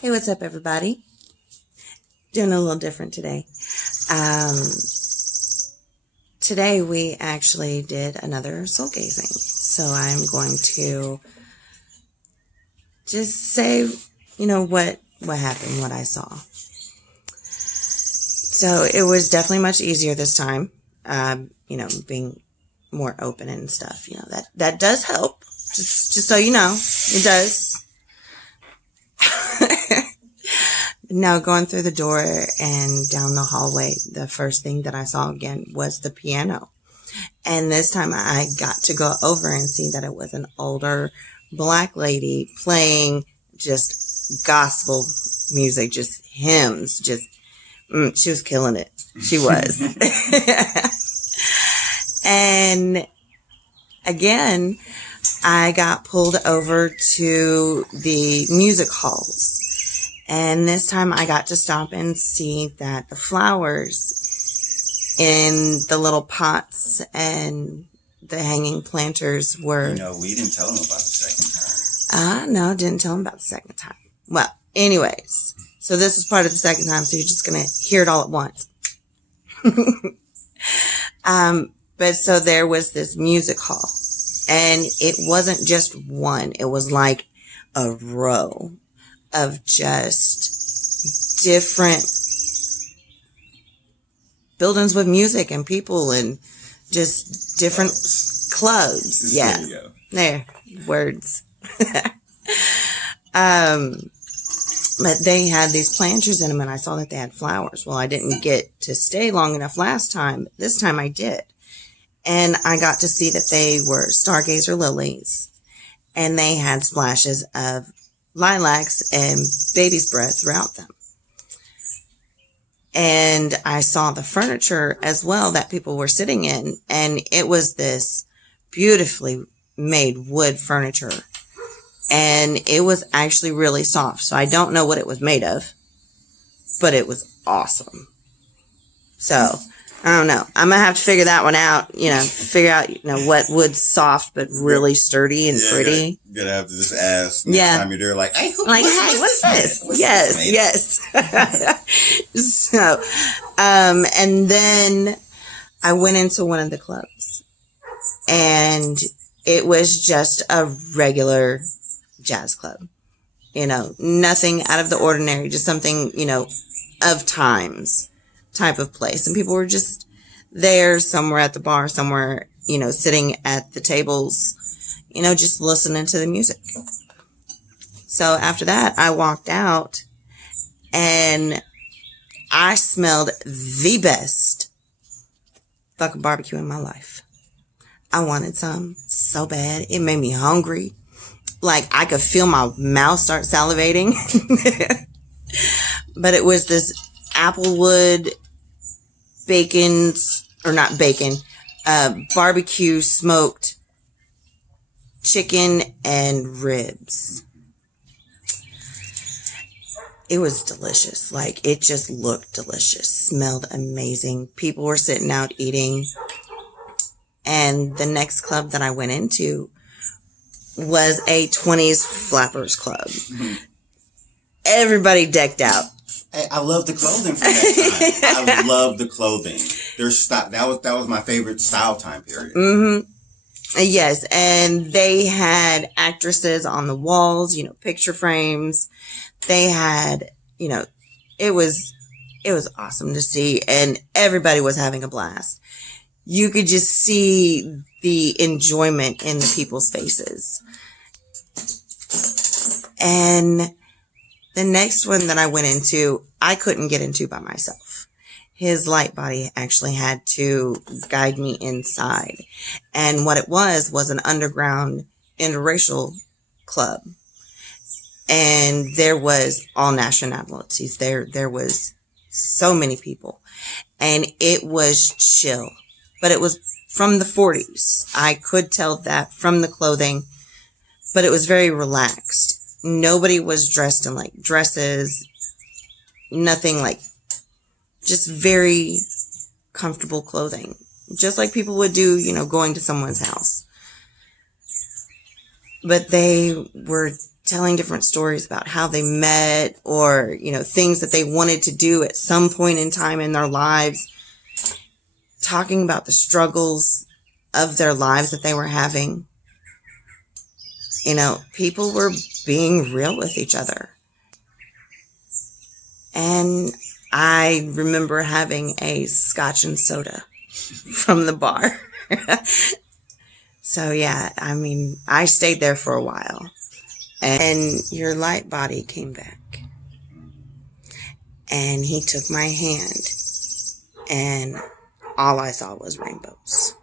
Hey, what's up, everybody? Doing a little different today. Today we actually did another soul gazing. So I'm going to just say, what happened, what I saw. So it was definitely much easier this time, being more open and stuff. That does help. Just so you know, it does. Now, going through the door and down the hallway, the first thing that I saw again was the piano. And this time I got to go over and see that it was an older black lady playing just gospel music, just hymns, she was killing it. She was. And again, I got pulled over to the music halls. And this time I got to stop and see that the flowers in the little pots and the hanging planters were... we didn't tell them about the second time. No, didn't tell them about the second time. Well, anyways, so this was part of the second time, so you're just going to hear it all at once. But so there was this music hall, and it wasn't just one. It was like a row of just different buildings with music and people and just different clubs. Yeah. There, words. But they had these planters in them, and I saw that they had flowers. Well, I didn't get to stay long enough last time, but this time I did. And I got to see that they were stargazer lilies, and they had splashes of lilacs and baby's breath throughout them. And I saw the furniture as well that people were sitting in, and it was this beautifully made wood furniture, and it was actually really soft. So I don't know what it was made of, but it was awesome. So I don't know. I'm going to have to figure that one out, figure out, what wood's soft but really sturdy and pretty. You're going to have to just ask next time you're there, hey, what's this? Yes. So, and then I went into one of the clubs, and it was just a regular jazz club, nothing out of the ordinary, just something, of times type of place. And people were just there, somewhere at the bar, somewhere, sitting at the tables, just listening to the music. So after that, I walked out and I smelled the best fucking barbecue in my life. I wanted some so bad. It made me hungry. I could feel my mouth start salivating. But it was this applewood barbecue smoked chicken and ribs. It was delicious. It just looked delicious. Smelled amazing. People were sitting out eating. And the next club that I went into was a 20s flappers club. Mm-hmm. Everybody decked out. Hey, I love the clothing for that time. I love the clothing. Their style. That was my favorite style time period. Mm-hmm. Yes, and they had actresses on the walls, picture frames. They had, it was awesome to see, and everybody was having a blast. You could just see the enjoyment in the people's faces. And the next one that I went into, I couldn't get into by myself. His light body actually had to guide me inside. And what it was an underground interracial club. And there was all nationalities. There was so many people. And it was chill. But it was from the 40s. I could tell that from the clothing. But it was very relaxed. Nobody was dressed in dresses, nothing just very comfortable clothing, just like people would do, going to someone's house. But they were telling different stories about how they met, or, things that they wanted to do at some point in time in their lives, talking about the struggles of their lives that they were having. People were being real with each other. And I remember having a scotch and soda from the bar. So yeah, I stayed there for a while. And your light body came back. And he took my hand. And all I saw was rainbows.